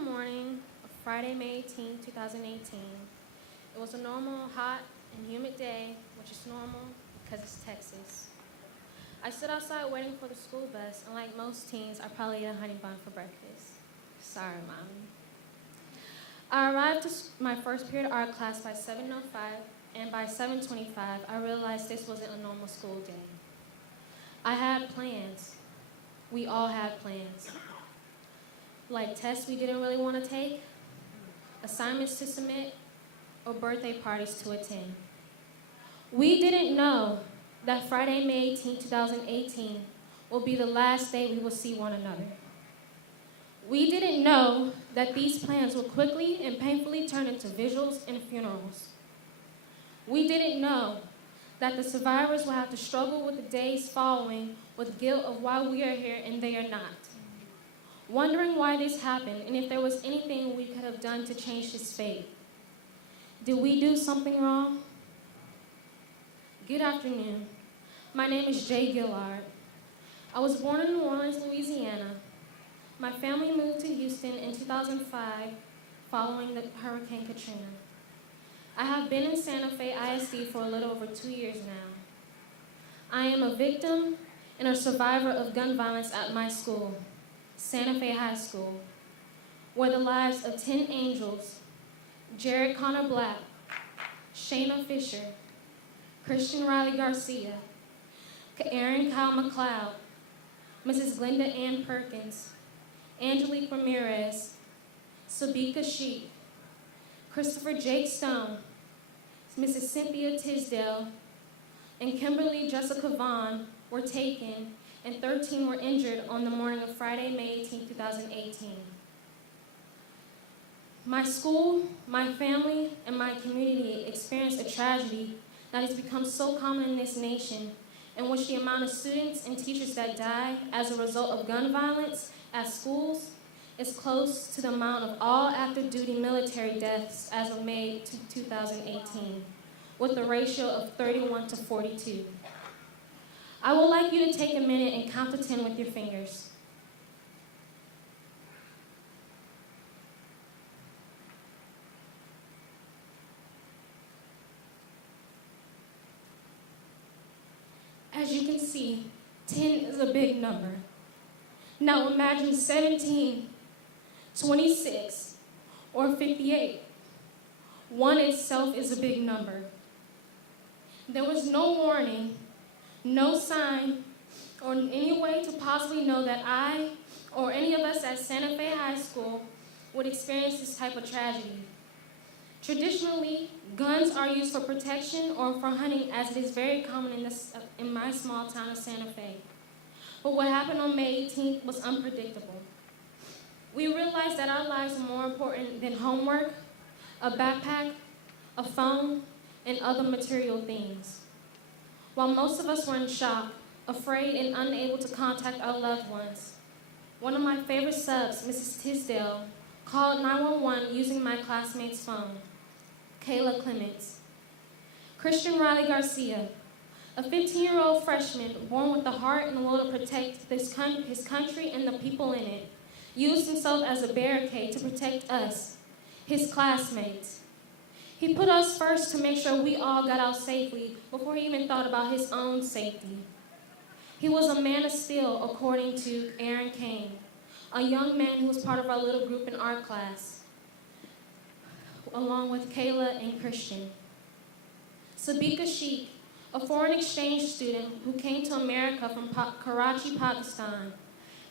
morning of Friday, May 18, 2018. It was a normal, hot, and humid day, which is normal because it's Texas. I stood outside waiting for the school bus, and like most teens, I probably ate a honey bun for breakfast. Sorry, Mommy. I arrived to my first period art class by 7:05, and by 7:25, I realized this wasn't a normal school day. I had plans. We all had plans. Like tests we didn't really want to take, assignments to submit, or birthday parties to attend. We didn't know that Friday, May 18, 2018 will be the last day we will see one another. We didn't know that these plans would quickly and painfully turn into vigils and funerals. We didn't know that the survivors will have to struggle with the days following with guilt of why we are here and they are not. Wondering why this happened and if there was anything we could have done to change this fate. Did we do something wrong? Good afternoon. My name is Gillard. I was born in New Orleans, Louisiana. My family moved to Houston in 2005 following the Hurricane Katrina. I have been in Santa Fe ISD for a little over 2 years now. I am a victim and a survivor of gun violence at my school, Santa Fe High School, where the lives of 10 angels, Jared Connor Black, Shayna Fisher, Christian Riley Garcia, Aaron Kyle McLeod, Mrs. Glenda Ann Perkins, Angelique Ramirez, Sabika Sheik, Christopher Jake Stone, Mrs. Cynthia Tisdale, and Kimberly Jessica Vaughn were taken and 13 were injured on the morning of Friday, May 18, 2018. My school, my family, and my community experienced a tragedy that has become so common in this nation, in which the amount of students and teachers that die as a result of gun violence at schools is close to the amount of all active duty military deaths as of May 2018, with a ratio of 31 to 42. I would like you to take a minute and count to 10 with your fingers. As you can see, 10 is a big number. Now imagine 17, 26, or 58. 1 itself is a big number. There was no warning, no sign, or any way to possibly know that I or any of us at Santa Fe High School would experience this type of tragedy. Traditionally, guns are used for protection or for hunting, as it is very common in my small town of Santa Fe. But what happened on May 18th was unpredictable. We realized that our lives are more important than homework, a backpack, a phone, and other material things. While most of us were in shock, afraid, and unable to contact our loved ones, one of my favorite subs, Mrs. Tisdale, called 911 using my classmate's phone, Kayla Clements. Christian Riley Garcia, a 15-year-old freshman born with the heart and will to protect his country and the people in it, used himself as a barricade to protect us, his classmates. He put us first to make sure we all got out safely before he even thought about his own safety. He was a man of steel, according to Aaron Kane, a young man who was part of our little group in art class, along with Kayla and Christian. Sabika Sheik, a foreign exchange student who came to America from Karachi, Pakistan,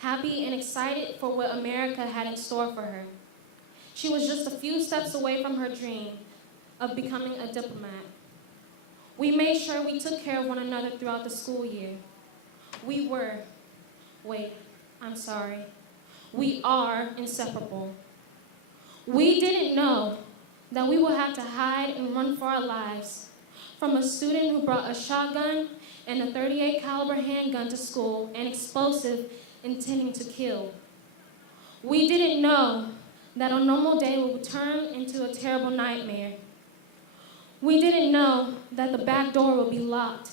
happy and excited for what America had in store for her. She was just a few steps away from her dream of becoming a diplomat. We made sure we took care of one another throughout the school year. We are inseparable. We didn't know that we would have to hide and run for our lives from a student who brought a shotgun and a .38 caliber handgun to school and explosive intending to kill. We didn't know that a normal day would turn into a terrible nightmare. We didn't know that the back door would be locked.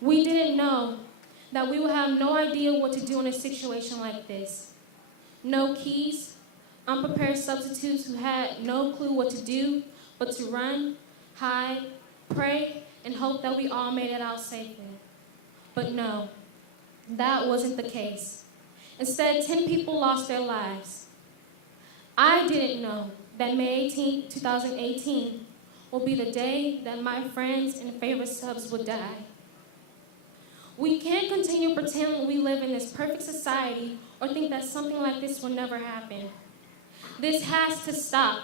We didn't know that we would have no idea what to do in a situation like this. No keys, unprepared substitutes who had no clue what to do but to run, hide, pray, and hope that we all made it out safely. But no, that wasn't the case. Instead, 10 people lost their lives. I didn't know that May 18, 2018 will be the day that my friends and favorite subs would die. We can't continue pretending we live in this perfect society or think that something like this will never happen. This has to stop.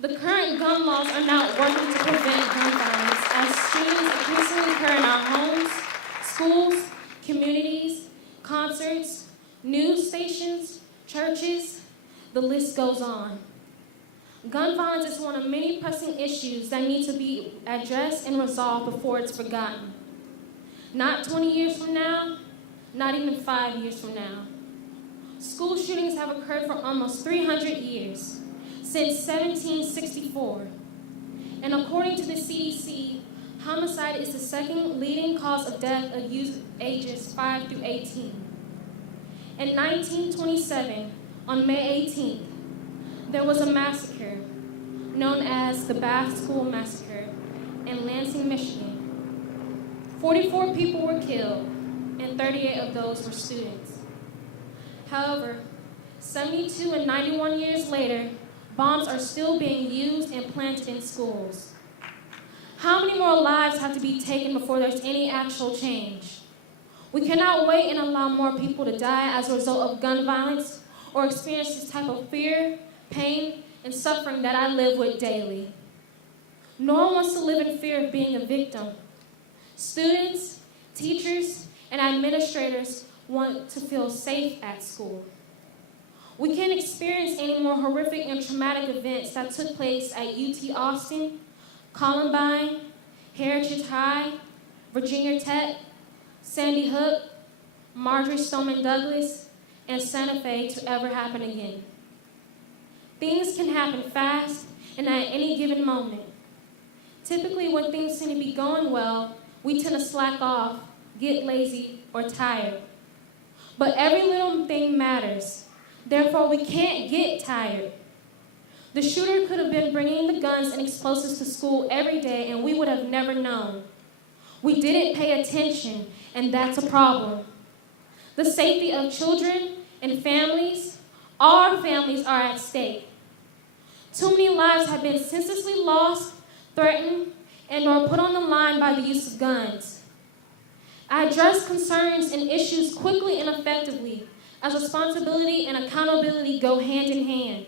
The current gun laws are not working to prevent gun violence, as shootings increasingly occur in our homes, schools, communities, concerts, news stations, churches, the list goes on. Gun violence is one of many pressing issues that need to be addressed and resolved before it's forgotten. Not 20 years from now, not even 5 years from now. School shootings have occurred for almost 300 years, since 1764. And according to the CDC, homicide is the second leading cause of death of youth ages 5 through 18. In 1927, on May 18th, there was a massacre known as the Bath School Massacre in Lansing, Michigan. 44 people were killed, and 38 of those were students. However, 72 and 91 years later, bombs are still being used and planted in schools. How many more lives have to be taken before there's any actual change? We cannot wait and allow more people to die as a result of gun violence or experience this type of fear, pain, and suffering that I live with daily. No one wants to live in fear of being a victim. Students, teachers, and administrators want to feel safe at school. We can't experience any more horrific and traumatic events that took place at UT Austin, Columbine, Heritage High, Virginia Tech, Sandy Hook, Marjorie Stoneman Douglas, and Santa Fe to ever happen again. Things can happen fast and at any given moment. Typically, when things seem to be going well, we tend to slack off, get lazy, or tired. But every little thing matters. Therefore, we can't get tired. The shooter could have been bringing the guns and explosives to school every day, and we would have never known. We didn't pay attention, and that's a problem. The safety of children and families, our families, are at stake. Too many lives have been senselessly lost, threatened, and or put on the line by the use of guns. I address concerns and issues quickly and effectively, as responsibility and accountability go hand in hand.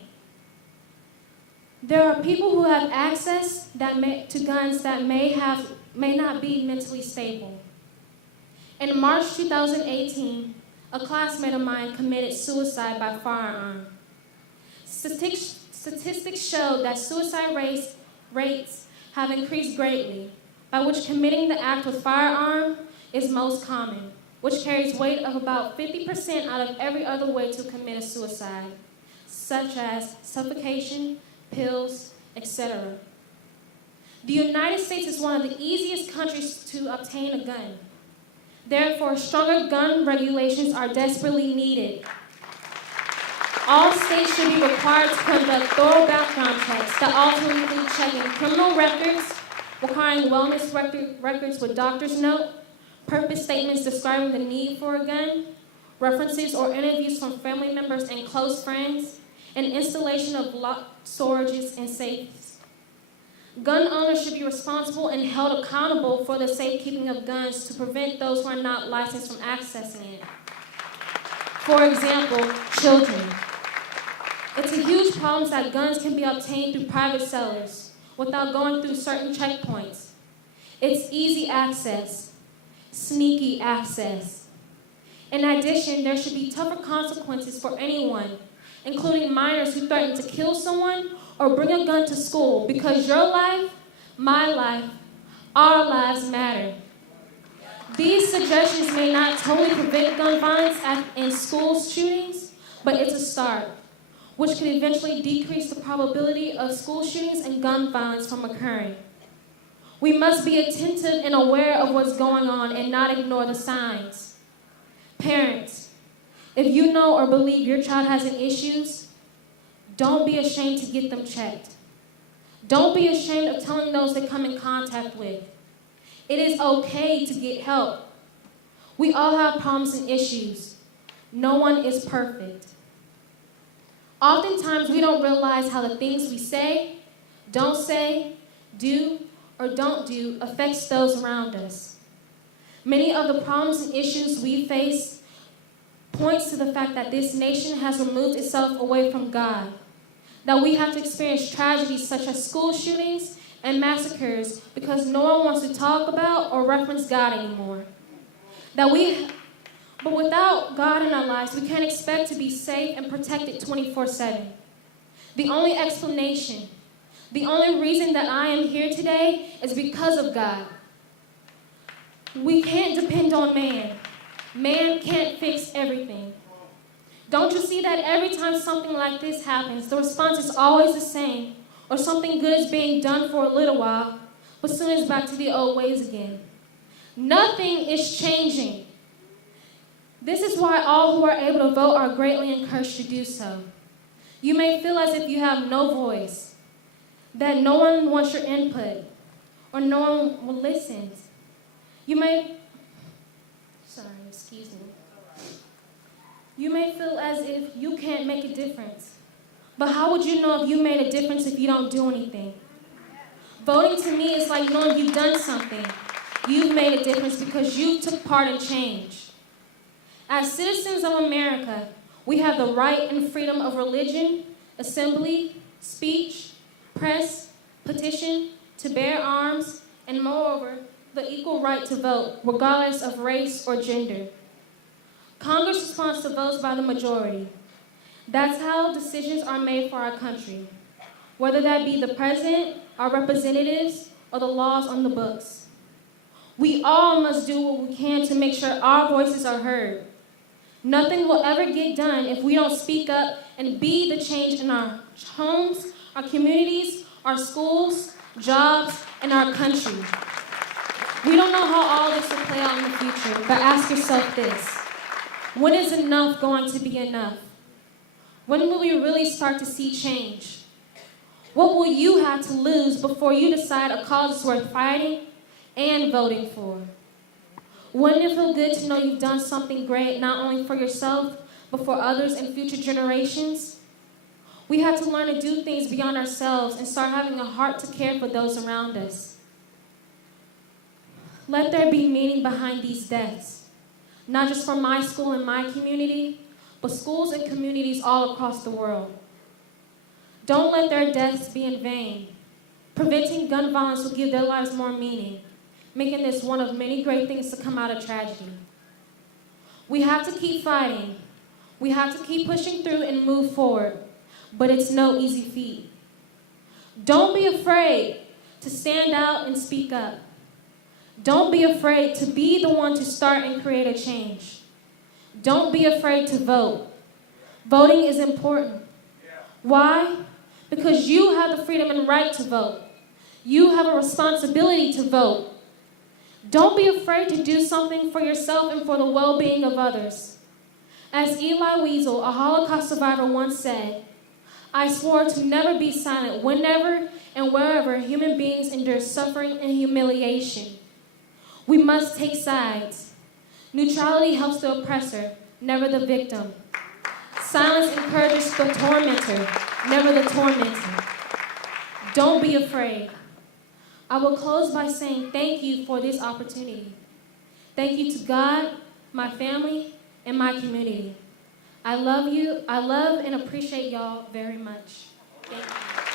There are people who have access to guns that may not be mentally stable. In March 2018, a classmate of mine committed suicide by firearm. Statistics show that suicide rates have increased greatly, by which committing the act with firearm is most common, which carries weight of about 50% out of every other way to commit a suicide, such as suffocation, pills, etc. The United States is one of the easiest countries to obtain a gun. Therefore, stronger gun regulations are desperately needed. All states should be required to conduct thorough background checks that also include checking criminal records, requiring wellness records with doctor's note, purpose statements describing the need for a gun, references or interviews from family members and close friends, and installation of locked storages and safes. Gun owners should be responsible and held accountable for the safekeeping of guns to prevent those who are not licensed from accessing it. For example, children. It's a huge problem that guns can be obtained through private sellers without going through certain checkpoints. It's easy access, sneaky access. In addition, there should be tougher consequences for anyone, including minors who threaten to kill someone or bring a gun to school, because your life, my life, our lives matter. These suggestions may not totally prevent gun violence in school shootings, but it's a start, which could eventually decrease the probability of school shootings and gun violence from occurring. We must be attentive and aware of what's going on and not ignore the signs. Parents, if you know or believe your child has issues, Don't be ashamed to get them checked. Don't be ashamed of telling those they come in contact with. It is okay to get help. We all have problems and issues. No one is perfect. Oftentimes, we don't realize how the things we say, do, or don't do affects those around us. Many of the problems and issues we face points to the fact that this nation has removed itself away from God, that we have to experience tragedies such as school shootings and massacres because no one wants to talk about or reference God anymore. But without God in our lives, we can't expect to be safe and protected 24/7. The only explanation, the only reason that I am here today is because of God. We can't depend on man. Man can't fix everything. Don't you see that every time something like this happens, the response is always the same, or something good is being done for a little while, but soon it's back to the old ways again. Nothing is changing. This is why all who are able to vote are greatly encouraged to do so. You may feel as if you have no voice, that no one wants your input, or no one will listen. You may feel as if you can't make a difference. But how would you know if you made a difference if you don't do anything? Voting to me is like knowing you've done something. You've made a difference because you took part in change. As citizens of America, we have the right and freedom of religion, assembly, speech, press, petition, to bear arms, and moreover, the equal right to vote, regardless of race or gender. Congress responds to votes by the majority. That's how decisions are made for our country, whether that be the president, our representatives, or the laws on the books. We all must do what we can to make sure our voices are heard. Nothing will ever get done if we don't speak up and be the change in our homes, our communities, our schools, jobs, and our country. We don't know how all this will play out in the future, but ask yourself this. When is enough going to be enough? When will we really start to see change? What will you have to lose before you decide a cause is worth fighting and voting for? Wouldn't it feel good to know you've done something great, not only for yourself, but for others and future generations? We have to learn to do things beyond ourselves and start having a heart to care for those around us. Let there be meaning behind these deaths, not just for my school and my community, but schools and communities all across the world. Don't let their deaths be in vain. Preventing gun violence will give their lives more meaning, making this one of many great things to come out of tragedy. We have to keep fighting. We have to keep pushing through and move forward, but it's no easy feat. Don't be afraid to stand out and speak up. Don't be afraid to be the one to start and create a change. Don't be afraid to vote. Voting is important. Why? Because you have the freedom and right to vote. You have a responsibility to vote. Don't be afraid to do something for yourself and for the well-being of others. As Eli Wiesel, a Holocaust survivor, once said, "I swore to never be silent whenever and wherever human beings endure suffering and humiliation." We must take sides. Neutrality helps the oppressor, never the victim. Silence encourages the tormentor, never the tormented. Don't be afraid. I will close by saying thank you for this opportunity. Thank you to God, my family, and my community. I love you. I love and appreciate y'all very much. Thank you.